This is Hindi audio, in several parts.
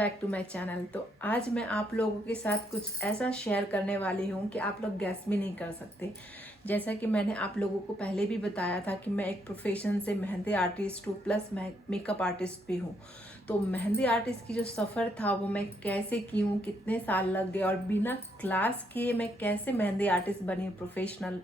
Back to my channel. तो आज मैं आप लोगों के साथ कुछ ऐसा शेयर करने वाली हूँ कि आप लोग गैस भी नहीं कर सकते। जैसा कि मैंने आप लोगों को पहले भी बताया था कि मैं एक प्रोफेशन से मेहंदी आर्टिस्ट हूँ प्लस मेकअप आर्टिस्ट भी हूँ। तो मेहंदी आर्टिस्ट की जो सफ़र था वो मैं कैसे की हूँ, कितने साल लग गए और बिना क्लास के मैं कैसे मेहंदी आर्टिस्ट बनी प्रोफेशनल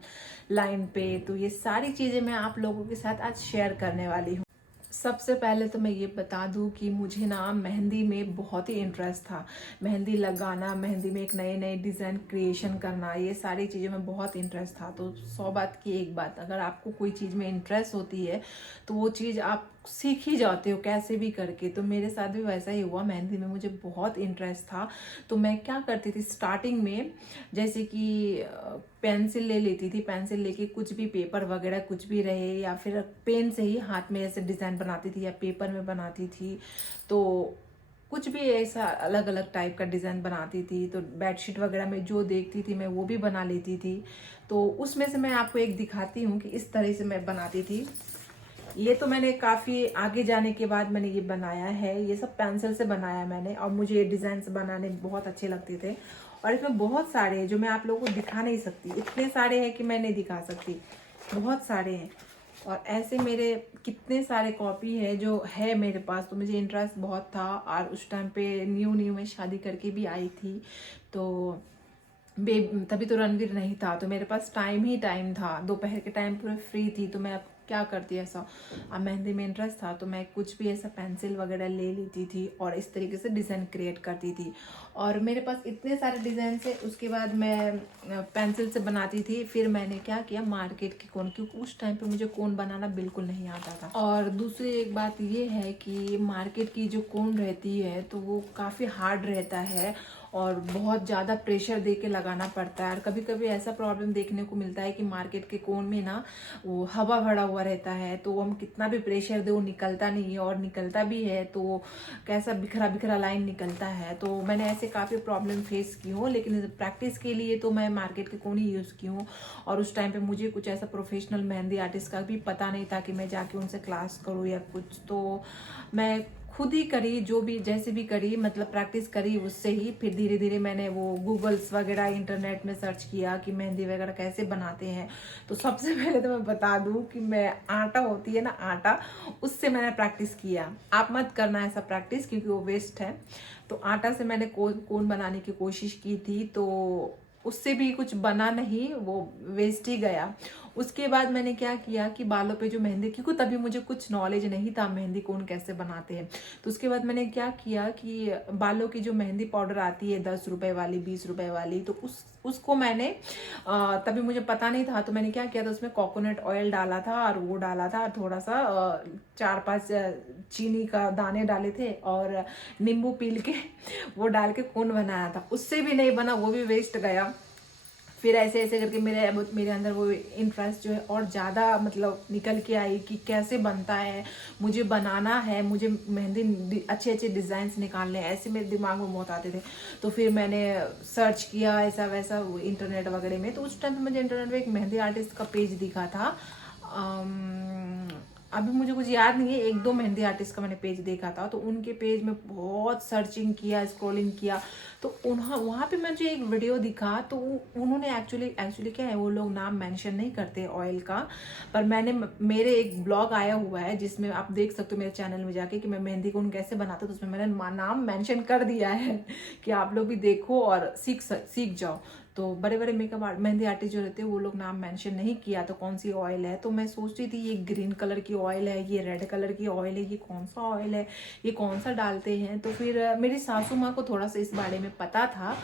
लाइन पे, तो ये सारी चीज़ें मैं आप लोगों के साथ आज शेयर करने वाली हूँ। सबसे पहले तो मैं ये बता दूं कि मुझे ना मेहंदी में बहुत ही इंटरेस्ट था। मेहंदी लगाना, मेहंदी में एक नए नए डिज़ाइन क्रिएशन करना, ये सारी चीज़ें में बहुत इंटरेस्ट था। तो 100 बात की एक बात, अगर आपको कोई चीज़ में इंटरेस्ट होती है तो वो चीज़ आप सीख ही जाते हो कैसे भी करके। तो मेरे साथ भी वैसा ही हुआ, मेहंदी में मुझे बहुत इंटरेस्ट था। तो मैं क्या करती थी स्टार्टिंग में, जैसे कि पेंसिल ले लेती थी, पेंसिल लेके कुछ भी पेपर वगैरह कुछ भी रहे या फिर पेन से ही हाथ में ऐसे डिज़ाइन बनाती थी या पेपर में बनाती थी। तो कुछ भी ऐसा अलग अलग टाइप का डिज़ाइन बनाती थी। तो बेडशीट वगैरह में जो देखती थी मैं वो भी बना लेती थी। तो उसमें से मैं आपको एक दिखाती हूँ कि इस तरह से मैं बनाती थी। ये तो मैंने काफ़ी आगे जाने के बाद मैंने ये बनाया है, ये सब पेंसिल से बनाया मैंने, और मुझे ये डिज़ाइन बनाने बहुत अच्छे लगते थे। और इसमें बहुत सारे हैं जो मैं आप लोगों को दिखा नहीं सकती, इतने सारे हैं कि मैं नहीं दिखा सकती, बहुत सारे हैं। और ऐसे मेरे कितने सारे कॉपी है जो है मेरे पास। तो मुझे इंटरेस्ट बहुत था और उस टाइम पे न्यू न्यू में शादी करके भी आई थी। तो तभी तो रणवीर नहीं था, तो मेरे पास टाइम ही टाइम था, दोपहर के टाइम पूरे फ्री थी। तो मैं अब क्या करती ऐसा, अब मेहंदी में इंटरेस्ट था तो मैं कुछ भी ऐसा पेंसिल वगैरह ले लेती थी और इस तरीके से डिज़ाइन क्रिएट करती थी। और मेरे पास इतने सारे डिज़ाइन से उसके बाद मैं पेंसिल से बनाती थी। फिर मैंने क्या किया, मार्केट की कोन, क्योंकि उस टाइम पे मुझे कोन बनाना बिल्कुल नहीं आता था। और दूसरी एक बात ये है कि मार्केट की जो कोन रहती है तो वो काफ़ी हार्ड रहता है और बहुत ज़्यादा प्रेशर दे के लगाना पड़ता है। और कभी कभी ऐसा प्रॉब्लम देखने को मिलता है कि मार्केट के कोन में ना वो हवा भरा हुआ रहता है, तो हम कितना भी प्रेशर दे वो निकलता नहीं है, और निकलता भी है तो कैसा बिखरा बिखरा लाइन निकलता है। तो मैंने ऐसे काफ़ी प्रॉब्लम फेस की हूँ, लेकिन प्रैक्टिस के लिए तो मैं मार्केट के कोन ही यूज़ की हूँ। और उस टाइम पर मुझे कुछ ऐसा प्रोफेशनल मेहंदी आर्टिस्ट का भी पता नहीं था कि मैं जाके उनसे क्लास करूँ या कुछ। तो मैं खुद ही करी, जो भी जैसे भी करी, मतलब प्रैक्टिस करी उससे ही। फिर धीरे धीरे मैंने वो गूगल्स वगैरह इंटरनेट में सर्च किया कि मेहंदी वगैरह कैसे बनाते हैं। तो सबसे पहले तो मैं बता दूं कि मैं आटा होती है ना, आटा, उससे मैंने प्रैक्टिस किया। आप मत करना ऐसा प्रैक्टिस, क्योंकि वो वेस्ट है। तो आटा से मैंने कोन बनाने की कोशिश की थी, तो उससे भी कुछ बना नहीं, वो वेस्ट ही गया। उसके बाद मैंने क्या किया कि बालों पे जो मेहंदी, क्योंकि तभी मुझे कुछ नॉलेज नहीं था मेहंदी कोन कैसे बनाते हैं। तो उसके बाद मैंने क्या किया कि बालों की जो मेहंदी पाउडर आती है 10 रुपए वाली, 20 रुपए वाली, तो उसको मैंने तभी मुझे पता नहीं था, तो मैंने क्या किया था, उसमें कोकोनट ऑयल डाला था और वो डाला था, और थोड़ा सा 4-5 चीनी का दाने डाले थे और नींबू पील के वो डाल के कोन बनाया था। उससे भी नहीं बना, वो भी वेस्ट गया। फिर ऐसे ऐसे करके मेरे अंदर वो इंटरेस्ट जो है और ज़्यादा मतलब निकल के आई कि कैसे बनता है, मुझे बनाना है, मुझे मेहंदी अच्छे अच्छे डिज़ाइंस निकालने हैं, ऐसे मेरे दिमाग में बहुत आते थे। तो फिर मैंने सर्च किया ऐसा वैसा इंटरनेट वगैरह में। तो उस टाइम पे मुझे इंटरनेट पे एक मेहंदी आर्टिस्ट का पेज दिखा था। अभी मुझे कुछ याद नहीं है, 1-2 मेहंदी आर्टिस्ट का मैंने पेज देखा था। तो उनके पेज में बहुत सर्चिंग किया, स्क्रॉलिंग किया, तो वहाँ पे मुझे एक वीडियो दिखा। तो उन्होंने एक्चुअली क्या है, वो लोग नाम मेंशन नहीं करते ऑयल का, पर मेरे एक ब्लॉग आया हुआ है जिसमें आप देख सकते हो मेरे चैनल में जाके कि मैं मेहंदी कोन कैसे बनाता हूँ। तो उसमें मैंने नाम मेंशन कर दिया है कि आप लोग भी देखो और सीख जाओ। तो बड़े बड़े मेहंदी आर्टिस्ट जो रहते हैं वो लोग नाम मेंशन नहीं किया, तो कौन सी ऑयल है। तो मैं सोचती थी ये ग्रीन कलर की ऑयल है, ये रेड कलर की ऑयल है, ये कौन सा ऑयल है, ये कौन सा डालते हैं। तो फिर मेरी सासू माँ को थोड़ा सा इस बारे में पता था।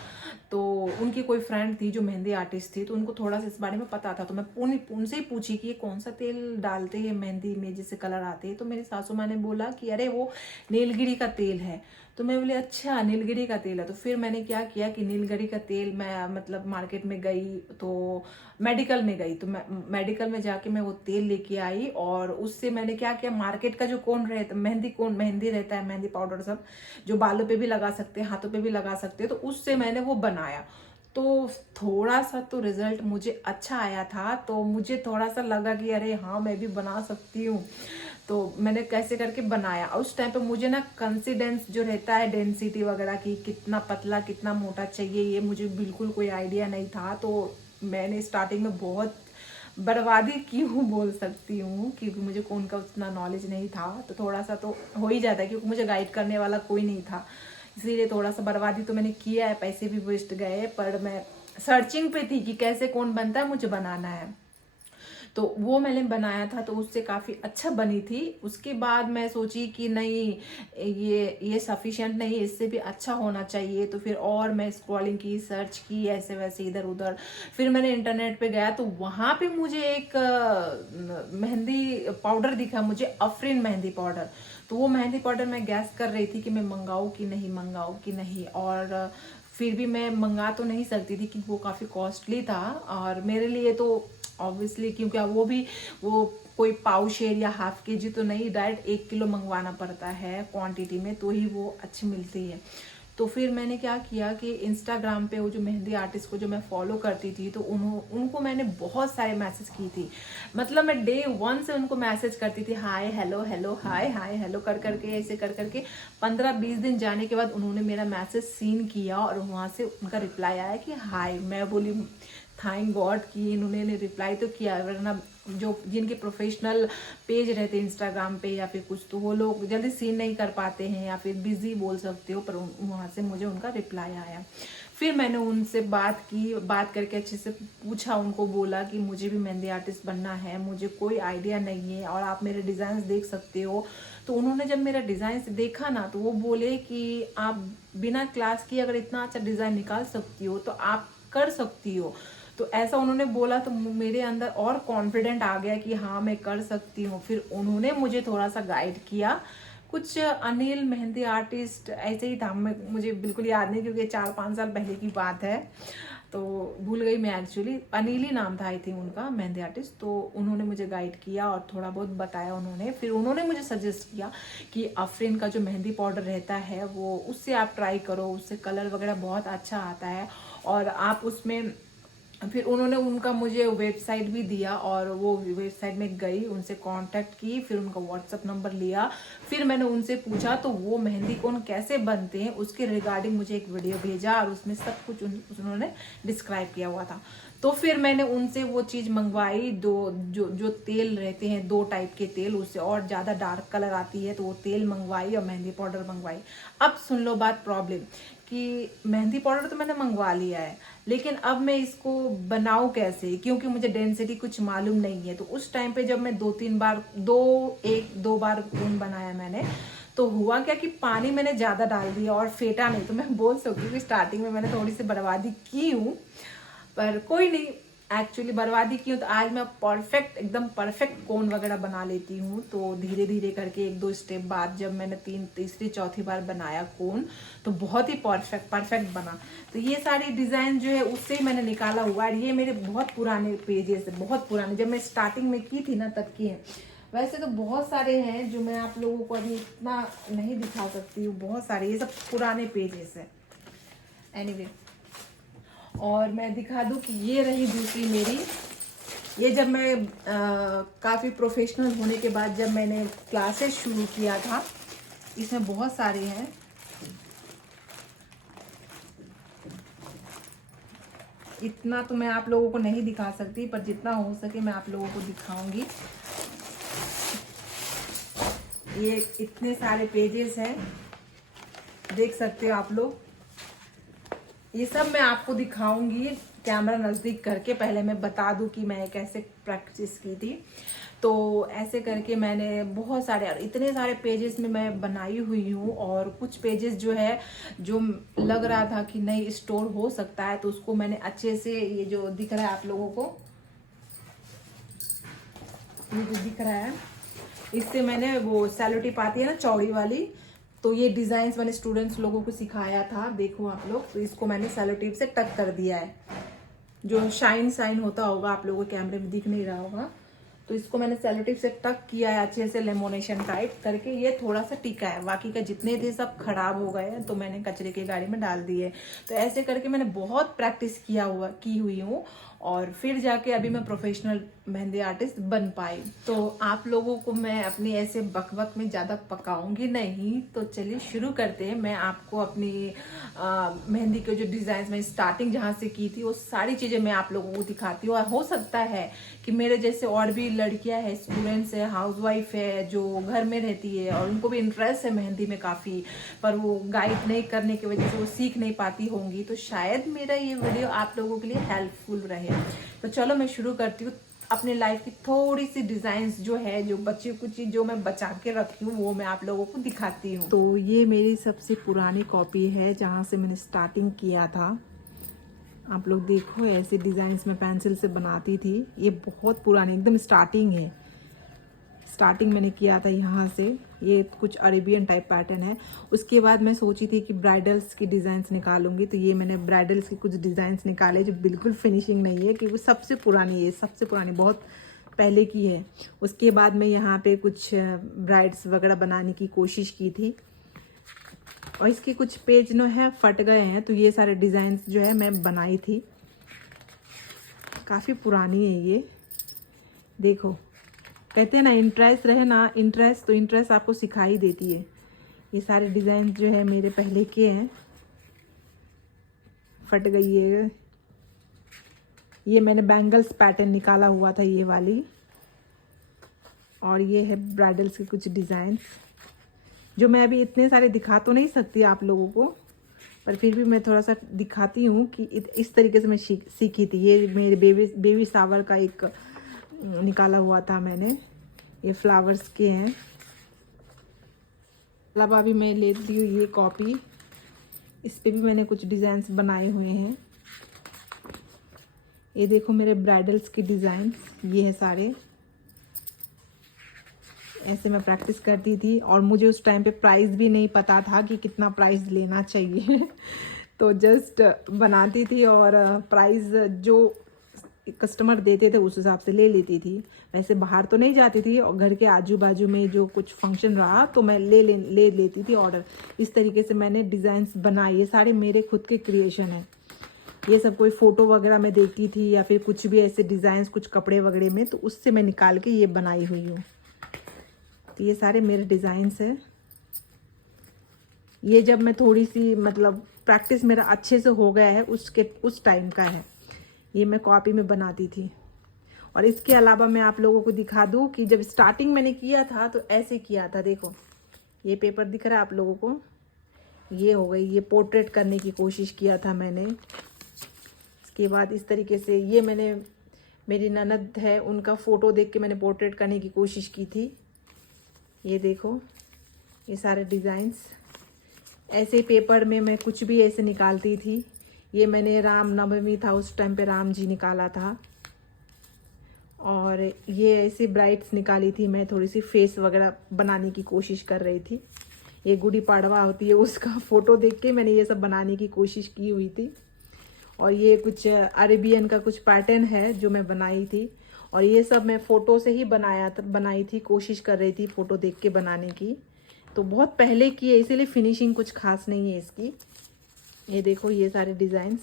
तो उनकी कोई फ्रेंड थी जो मेहंदी आर्टिस्ट थी, तो उनको थोड़ा सा इस बारे में पता था। तो मैं उनसे ही पूछी कि ये कौन सा तेल डालते हैं मेहंदी में जिससे कलर आते हैं। तो मेरी सासू माँ ने बोला कि अरे वो नीलगिरी का तेल है। तो मैं बोली अच्छा नीलगिरी का तेल है। तो फिर मैंने क्या किया कि नीलगिरी का तेल मैं मतलब मार्केट में गई, तो मेडिकल में गई, तो मेडिकल में जाके मैं वो तेल लेके आई। और उससे मैंने क्या किया, मार्केट का जो कोन रहता, मेहंदी रहता है, मेहंदी पाउडर सब जो बालों पे भी लगा सकते हैं, हाथों पे भी लगा सकते हैं, तो उससे मैंने वो बनाया। तो थोड़ा सा तो रिजल्ट मुझे अच्छा आया था, तो मुझे थोड़ा सा लगा कि अरे हाँ मैं भी बना सकती हूँ। तो मैंने कैसे करके बनाया। उस टाइम पे मुझे ना कंसिडेंस जो रहता है डेंसिटी वगैरह की, कितना पतला कितना मोटा चाहिए, ये मुझे बिल्कुल कोई आइडिया नहीं था। तो मैंने स्टार्टिंग में बहुत बर्बादी क्यों बोल सकती हूँ, क्योंकि मुझे कौन का उतना नॉलेज नहीं था, तो थोड़ा सा तो हो ही जाता है क्योंकि मुझे गाइड करने वाला कोई नहीं था, इसीलिए थोड़ा सा बर्बादी तो मैंने किया है, पैसे भी वेस्ट गए। पर मैं सर्चिंग पे थी कि कैसे कौन बनता है, मुझे बनाना है, तो वो मैंने बनाया था, तो उससे काफ़ी अच्छा बनी थी। उसके बाद मैं सोची कि नहीं, ये सफिशिएंट नहीं, इससे भी अच्छा होना चाहिए। तो फिर और मैं स्क्रॉलिंग की, सर्च की, ऐसे वैसे इधर उधर। फिर मैंने इंटरनेट पे गया, तो वहाँ पे मुझे एक मेहंदी पाउडर दिखा, मुझे अफरीन मेहंदी पाउडर। तो वो मेहंदी पाउडर मैं गैस कर रही थी कि मैं मंगाऊँ कि नहीं, मंगाऊँ कि नहीं। और फिर भी मैं मंगा तो नहीं सकती थी क्योंकि वो काफ़ी कॉस्टली था, और मेरे लिए तो ऑब्वियसली, क्योंकि वो कोई पाउ शेयर या हाफ के जी तो नहीं, डायरेक्ट 1 किलो मंगवाना पड़ता है क्वांटिटी में, तो ही वो अच्छी मिलती है। तो फिर मैंने क्या किया कि इंस्टाग्राम पे वो जो मेहंदी आर्टिस्ट को जो मैं फॉलो करती थी, तो उनको मैंने बहुत सारे मैसेज की थी। मतलब मैं डे 1 से उनको मैसेज करती थी, हाय हेलो हेलो, हाय हाय हेलो कर करके, ऐसे कर करके 15-20 दिन जाने के बाद उन्होंने मेरा मैसेज सीन किया, और वहाँ से उनका रिप्लाई आया कि हाय। मैं बोली थैंक गॉड कि इन्होंने रिप्लाई तो किया, वरना जो जिनके प्रोफेशनल पेज रहते हैं इंस्टाग्राम पे या फिर कुछ, तो वो लोग जल्दी सीन नहीं कर पाते हैं या फिर बिजी बोल सकते हो, पर वहाँ से मुझे उनका रिप्लाई आया। फिर मैंने उनसे बात की, बात करके अच्छे से पूछा, उनको बोला कि मुझे भी मेहंदी आर्टिस्ट बनना है, मुझे कोई आइडिया नहीं है और आप मेरे डिज़ाइन देख सकते हो। तो उन्होंने जब मेरा डिज़ाइन देखा ना, तो वो बोले कि आप बिना क्लास किए अगर इतना अच्छा डिज़ाइन निकाल सकती हो तो आप कर सकती हो। तो ऐसा उन्होंने बोला, तो मेरे अंदर और कॉन्फिडेंट आ गया कि हाँ मैं कर सकती हूँ। फिर उन्होंने मुझे थोड़ा सा गाइड किया, कुछ अनिल मेहंदी आर्टिस्ट ऐसे ही था, मुझे बिल्कुल याद नहीं क्योंकि 4-5 साल पहले की बात है, तो भूल गई मैं। एक्चुअली अनिल ही नाम था आई थिंक उनका, मेहंदी आर्टिस्ट। तो उन्होंने मुझे गाइड किया और थोड़ा बहुत बताया उन्होंने। फिर उन्होंने मुझे सजेस्ट किया कि अफरीन का जो मेहंदी पाउडर रहता है वो, उससे आप ट्राई करो, उससे कलर वगैरह बहुत अच्छा आता है। और आप उसमें, फिर उन्होंने उनका मुझे वेबसाइट भी दिया, और वो वेबसाइट में गई, उनसे कांटेक्ट की, फिर उनका व्हाट्सअप नंबर लिया। फिर मैंने उनसे पूछा, तो वो मेहंदी कोन कैसे बनते हैं उसके रिगार्डिंग मुझे एक वीडियो भेजा, और उसमें सब कुछ उन्होंने डिस्क्राइब किया हुआ था। तो फिर मैंने उनसे वो चीज़ मंगवाई, जो तेल रहते हैं 2 टाइप के तेल, उससे और ज़्यादा डार्क कलर आती है, तो वो तेल मंगवाई और मेहंदी पाउडर मंगवाई। अब सुन लो बात प्रॉब्लम कि मेहंदी पाउडर तो मैंने मंगवा लिया है, लेकिन अब मैं इसको बनाऊं कैसे, क्योंकि मुझे डेंसिटी कुछ मालूम नहीं है। तो उस टाइम पे जब मैं 2 बार कोन बनाया मैंने, तो हुआ क्या कि पानी मैंने ज़्यादा डाल दिया और फेटा नहीं। तो मैं बोल सकती हूँ कि स्टार्टिंग में मैंने थोड़ी सी बर्बादी की हूँ, पर कोई नहीं, एक्चुअली बर्बादी की हूँ तो आज मैं परफेक्ट, एकदम परफेक्ट कोन वगैरह बना लेती हूँ। तो धीरे धीरे करके 1-2 स्टेप बाद जब मैंने तीसरी चौथी बार बनाया कोन, तो बहुत ही परफेक्ट बना। तो ये सारी डिज़ाइन जो है उससे ही मैंने निकाला हुआ है। ये मेरे बहुत पुराने पेजेस है, बहुत पुराने, जब मैं स्टार्टिंग में की थी ना तब की है। वैसे तो बहुत सारे हैं जो मैं आप लोगों को अभी इतना नहीं दिखा सकती हूँ, बहुत सारे, ये सब पुराने पेजेस है। एनीवे, और मैं दिखा दूं कि ये रही दूसरी मेरी, ये जब मैं काफ़ी प्रोफेशनल होने के बाद जब मैंने क्लासेस शुरू किया था, इसमें बहुत सारे हैं। इतना तो मैं आप लोगों को नहीं दिखा सकती, पर जितना हो सके मैं आप लोगों को दिखाऊंगी। ये इतने सारे पेजेस हैं, देख सकते हो आप लोग। ये सब मैं आपको दिखाऊंगी कैमरा नज़दीक करके। पहले मैं बता दूं कि मैं कैसे प्रैक्टिस की थी। तो ऐसे करके मैंने बहुत सारे, इतने सारे पेजेस में मैं बनाई हुई हूँ। और कुछ पेजेस जो है, जो लग रहा था कि नहीं स्टोर हो सकता है, तो उसको मैंने अच्छे से, ये जो दिख रहा है आप लोगों को, ये जो दिख रहा है, इससे मैंने वो सेलो टेप आती है ना चौड़ी वाली, तो ये डिजाइन्स मैंने स्टूडेंट्स लोगों को सिखाया था, देखो आप लोग। तो इसको मैंने सेलो टेप से टक कर दिया है, जो शाइन होता होगा, आप लोगों को कैमरे में दिख नहीं रहा होगा। तो इसको मैंने सेलो टेप से टक किया है अच्छे से, लेमोनेशन टाइप करके। ये थोड़ा सा टिका है, बाकी का जितने थे सब खराब हो गए हैं, तो मैंने कचरे की गाड़ी में डाल दिए। तो ऐसे करके मैंने बहुत प्रैक्टिस की हुई हूँ, और फिर जाके अभी मैं प्रोफेशनल मेहंदी आर्टिस्ट बन पाई। तो आप लोगों को मैं अपनी ऐसे बकबक में ज़्यादा पकाऊंगी नहीं, तो चलिए शुरू करते हैं। मैं आपको अपनी मेहंदी के जो डिज़ाइन मैं स्टार्टिंग जहाँ से की थी वो सारी चीज़ें मैं आप लोगों को दिखाती हूँ। और हो सकता है कि मेरे जैसे और भी लड़कियां हैं, स्टूडेंट्स है, हाउसवाइफ है, जो घर में रहती है और उनको भी इंटरेस्ट है मेहंदी में काफ़ी, पर वो गाइड नहीं करने की वजह से वो सीख नहीं पाती होंगी, तो शायद मेरा ये वीडियो आप लोगों के लिए हेल्पफुल रहे। तो चलो मैं शुरू करती हूँ। अपने लाइफ की थोड़ी सी डिजाइन्स जो है, जो बची कुछ जो मैं बचा के रखी हूँ, वो मैं आप लोगों को दिखाती हूँ। तो ये मेरी सबसे पुरानी कॉपी है जहाँ से मैंने स्टार्टिंग किया था। आप लोग देखो, ऐसे डिजाइन्स में पेंसिल से बनाती थी। ये बहुत पुरानी एकदम स्टार्टिंग है, स्टार्टिंग मैंने किया था यहाँ से। ये कुछ अरेबियन टाइप पैटर्न है। उसके बाद मैं सोची थी कि ब्राइडल्स की डिज़ाइंस निकालूंगी, तो ये मैंने ब्राइडल्स की कुछ डिज़ाइंस निकाले जो बिल्कुल फिनिशिंग नहीं है, क्योंकि सबसे पुरानी है, सबसे पुरानी बहुत पहले की है। उसके बाद मैं यहाँ पे कुछ ब्राइड्स वगैरह बनाने की कोशिश की थी, और इसके कुछ पेज जो है फट गए हैं, तो ये सारे डिज़ाइंस जो है मैं बनाई थी। काफ़ी पुरानी है ये, देखो। कहते हैं ना, इंटरेस्ट रहे ना, इंटरेस्ट तो इंटरेस्ट आपको सिखा ही देती है। ये सारे डिज़ाइन जो है मेरे पहले के हैं, फट गई है। ये मैंने बैंगल्स पैटर्न निकाला हुआ था, ये वाली। और ये है ब्राइडल्स के कुछ डिज़ाइंस, जो मैं अभी इतने सारे दिखा तो नहीं सकती आप लोगों को, पर फिर भी मैं थोड़ा सा दिखाती हूँ कि इस तरीके से मैं सीखी थी। ये मेरे बेबी सावर का एक निकाला हुआ था मैंने, ये फ्लावर्स के हैं। अलावा भी मैं लेती हूँ ये कॉपी, इस पे भी मैंने कुछ डिज़ाइंस बनाए हुए हैं। ये देखो मेरे ब्राइडल्स के डिज़ाइंस, ये है सारे। ऐसे मैं प्रैक्टिस करती थी, और मुझे उस टाइम पे प्राइस भी नहीं पता था कि कितना प्राइस लेना चाहिए तो जस्ट बनाती थी, और प्राइस जो कस्टमर देते थे उस हिसाब से ले लेती थी। वैसे बाहर तो नहीं जाती थी, और घर के आजू बाजू में जो कुछ फंक्शन रहा तो मैं ले लेती थी ऑर्डर। इस तरीके से मैंने डिज़ाइंस बनाए, ये सारे मेरे खुद के क्रिएशन हैं। ये सब कोई फ़ोटो वगैरह में देखती थी, या फिर कुछ भी ऐसे डिज़ाइंस कुछ कपड़े वगैरह में, तो उससे मैं निकाल के ये बनाई हुई हूँ। तो ये सारे मेरे डिज़ाइंस हैं। ये जब मैं थोड़ी सी मतलब प्रैक्टिस मेरा अच्छे से हो गया है उस टाइम का है, ये मैं कॉपी में बनाती थी। और इसके अलावा मैं आप लोगों को दिखा दूँ कि जब स्टार्टिंग मैंने किया था तो ऐसे किया था। देखो ये पेपर दिख रहा है आप लोगों को, ये हो गई, ये पोर्ट्रेट करने की कोशिश किया था मैंने। इसके बाद इस तरीके से ये मैंने, मेरी ननद है उनका फ़ोटो देख के मैंने पोर्ट्रेट करने की कोशिश की थी। ये देखो ये सारे डिज़ाइंस, ऐसे पेपर में मैं कुछ भी ऐसे निकालती थी। ये मैंने राम नवमी था उस टाइम पे राम जी निकाला था, और ये ऐसी ब्राइड्स निकाली थी मैं, थोड़ी सी फेस वगैरह बनाने की कोशिश कर रही थी। ये गुड़ी पाड़वा होती है उसका फ़ोटो देख के मैंने ये सब बनाने की कोशिश की हुई थी। और ये कुछ अरेबियन का कुछ पैटर्न है जो मैं बनाई थी, और ये सब मैं फ़ोटो से ही बनाई थी, कोशिश कर रही थी फ़ोटो देख के बनाने की। तो बहुत पहले की है, इसीलिए फिनिशिंग कुछ खास नहीं है इसकी। ये देखो ये सारे डिज़ाइंस,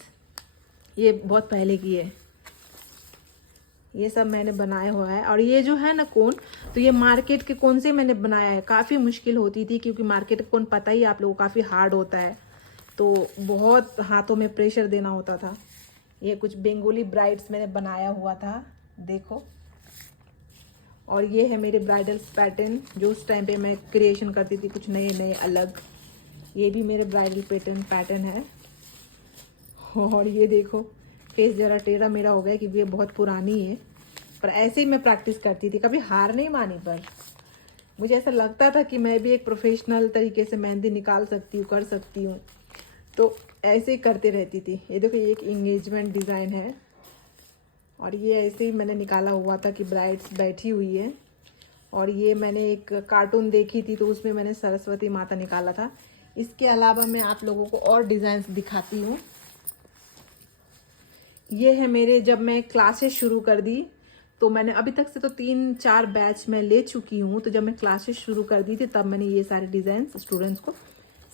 ये बहुत पहले की है, ये सब मैंने बनाया हुआ है। और ये जो है ना कोन, तो ये मार्केट के कोन से मैंने बनाया है। काफ़ी मुश्किल होती थी, क्योंकि मार्केट का कोन पता ही आप लोगों को काफ़ी हार्ड होता है, तो बहुत हाथों में प्रेशर देना होता था। ये कुछ बेंगोली ब्राइड्स मैंने बनाया हुआ था, देखो। और ये है मेरे ब्राइडल्स पैटर्न, जो उस टाइम पे मैं क्रिएशन करती थी कुछ नए नए अलग। ये भी मेरे ब्राइडल पैटर्न है। और ये देखो फेस जरा टेढ़ा मेरा हो गया, क्योंकि ये बहुत पुरानी है, पर ऐसे ही मैं प्रैक्टिस करती थी, कभी हार नहीं मानी। पर मुझे ऐसा लगता था कि मैं भी एक प्रोफेशनल तरीके से मेहंदी निकाल सकती हूँ, कर सकती हूँ, तो ऐसे ही करती रहती थी। ये देखो ये एक इंगेजमेंट डिज़ाइन है, और ये ऐसे ही मैंने निकाला हुआ था कि ब्राइड्स बैठी हुई है। और ये मैंने एक कार्टून देखी थी, तो उसमें मैंने सरस्वती माता निकाला था। इसके अलावा मैं आप लोगों को और डिज़ाइंस दिखाती हूँ। ये है मेरे, जब मैं क्लासेस शुरू कर दी तो मैंने अभी तक से तो 3-4 बैच मैं ले चुकी हूँ। तो जब मैं क्लासेस शुरू कर दी थी तब मैंने ये सारे डिज़ाइन स्टूडेंट्स को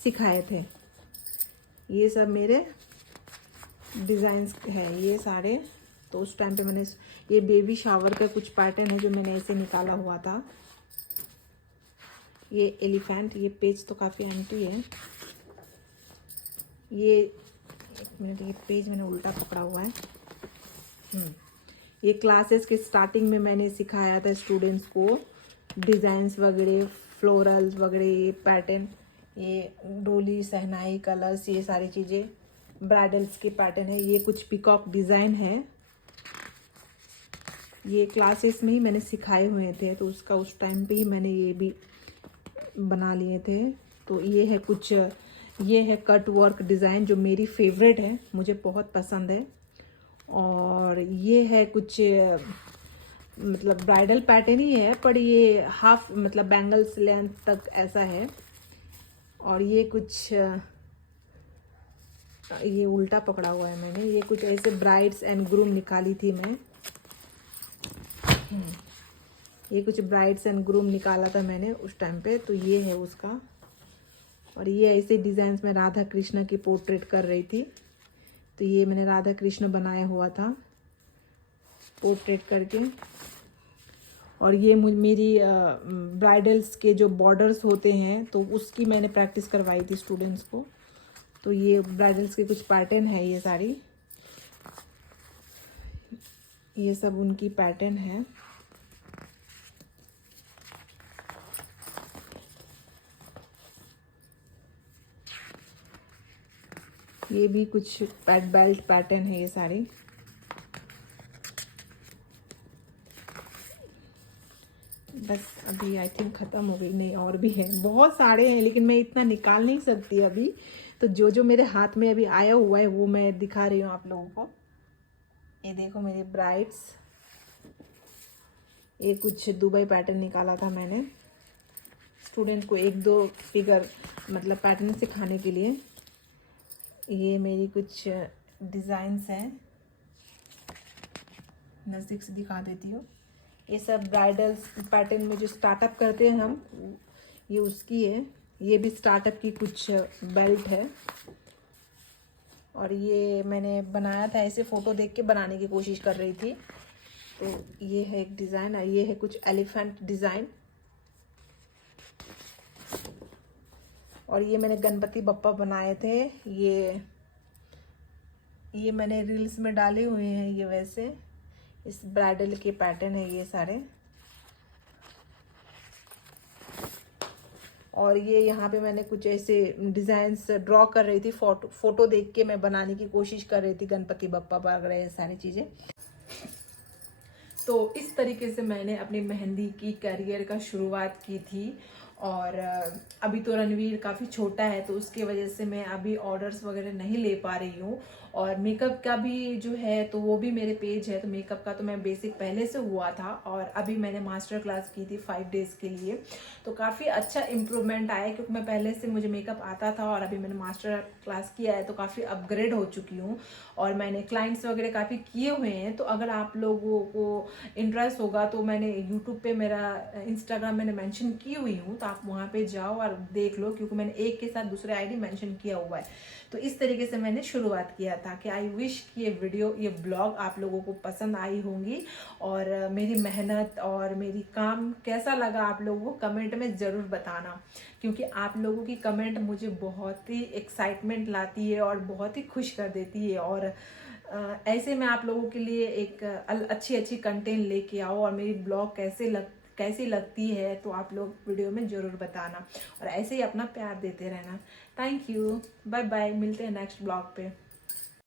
सिखाए थे। ये सब मेरे डिज़ाइंस है ये सारे। तो उस टाइम पे मैंने ये बेबी शावर का कुछ पैटर्न है जो मैंने ऐसे निकाला हुआ था। ये एलिफेंट, ये पेज तो काफ़ी एंटी है। ये एक मिनट, ये पेज मैंने उल्टा पकड़ा हुआ है। ये क्लासेस के स्टार्टिंग में मैंने सिखाया था स्टूडेंट्स को डिज़ाइंस वगैरह, फ्लोरल्स वगैरह, ये पैटर्न, ये डोली, सहनाई, कलर्स, ये सारी चीज़ें ब्राइडल्स के पैटर्न है। ये कुछ पिकॉक डिज़ाइन है, ये क्लासेस में ही मैंने सिखाए हुए थे। तो उसका उस टाइम पे ही मैंने ये भी बना लिए थे। तो ये है कुछ, ये है कट वर्क डिज़ाइन जो मेरी फेवरेट है, मुझे बहुत पसंद है। और ये है कुछ मतलब ब्राइडल पैटर्न ही है, पर ये हाफ मतलब बैंगल्स लेंथ तक ऐसा है। और ये कुछ, ये उल्टा पकड़ा हुआ है मैंने, ये कुछ ऐसे ब्राइड्स एंड ग्रूम निकाली थी मैं। ये कुछ ब्राइड्स एंड ग्रूम निकाला था मैंने उस टाइम पे। तो ये है उसका। और ये ऐसे डिज़ाइंस में राधा कृष्ण की पोर्ट्रेट कर रही थी। तो ये मैंने राधा कृष्ण बनाया हुआ था पोर्ट्रेट करके। और ये मेरी ब्राइडल्स के जो बॉर्डर्स होते हैं तो उसकी मैंने प्रैक्टिस करवाई थी स्टूडेंट्स को। तो ये ब्राइडल्स के कुछ पैटर्न है, ये सारी, ये सब उनकी पैटर्न है। ये भी कुछ पैट बेल्ट पैटर्न है, ये सारी। बस अभी आई थिंक ख़त्म हो गई, नहीं और भी है, बहुत सारे हैं लेकिन मैं इतना निकाल नहीं सकती अभी। तो जो जो मेरे हाथ में अभी आया हुआ है वो मैं दिखा रही हूँ आप लोगों को। ये देखो मेरी ब्राइड्स, ये कुछ दुबई पैटर्न निकाला था मैंने स्टूडेंट को 1-2 फिगर मतलब पैटर्न सिखाने के लिए। ये मेरी कुछ डिज़ाइंस हैं, नज़दीक से दिखा देती हूँ। ये सब ब्राइडल्स पैटर्न में जो स्टार्टअप करते हैं हम, ये उसकी है। ये भी स्टार्टअप की कुछ बेल्ट है। और ये मैंने बनाया था, ऐसे फ़ोटो देख के बनाने की कोशिश कर रही थी। तो ये है एक डिज़ाइन, और ये है कुछ एलिफेंट डिज़ाइन। और ये मैंने गणपति बप्पा बनाए थे, ये मैंने रील्स में डाले हुए हैं। ये वैसे इस ब्राइडल के पैटर्न है ये सारे। और ये यहाँ पे मैंने कुछ ऐसे डिज़ाइंस ड्रॉ कर रही थी, फोटो देख के मैं बनाने की कोशिश कर रही थी, गणपति बप्पा वगैरह ये सारी चीज़ें। तो इस तरीके से मैंने अपनी मेहंदी की करियर का शुरुआत की थी। और अभी तो रणवीर काफ़ी छोटा है तो उसके वजह से मैं अभी ऑर्डर्स वगैरह नहीं ले पा रही हूँ। और मेकअप का भी जो है तो वो भी मेरे पेज है, तो मेकअप का तो मैं बेसिक पहले से हुआ था। और अभी मैंने मास्टर क्लास की थी 5 डेज़ के लिए, तो काफ़ी अच्छा इम्प्रूवमेंट आया, क्योंकि मैं पहले से मुझे मेकअप आता था और अभी मैंने मास्टर क्लास किया है तो काफ़ी अपग्रेड हो चुकी हूँ। और मैंने क्लाइंट्स वगैरह काफ़ी किए हुए हैं। तो अगर आप लोगों को इंटरेस्ट होगा तो मैंने यूट्यूब पे, मेरा इंस्टाग्राम मैंने मेंशन की हुई हूँ, तो आप वहाँ पे जाओ और देख लो, क्योंकि मैंने एक के साथ दूसरे आईडी मेंशन किया हुआ है। तो इस तरीके से मैंने शुरुआत किया था कि आई विश कि ये वीडियो, ये ब्लॉग आप लोगों को पसंद आई होंगी। और मेरी मेहनत और मेरी काम कैसा लगा आप लोगों को कमेंट में ज़रूर बताना, क्योंकि आप लोगों की कमेंट मुझे बहुत ही एक्साइटमेंट लाती है और बहुत ही खुश कर देती है। और ऐसे मैं आप लोगों के लिए एक अच्छी कंटेंट लेके आओ। और मेरी ब्लॉग कैसी लगती है तो आप लोग वीडियो में ज़रूर बताना, और ऐसे ही अपना प्यार देते रहना। थैंक यू, बाय बाय, मिलते हैं नेक्स्ट ब्लॉग पे।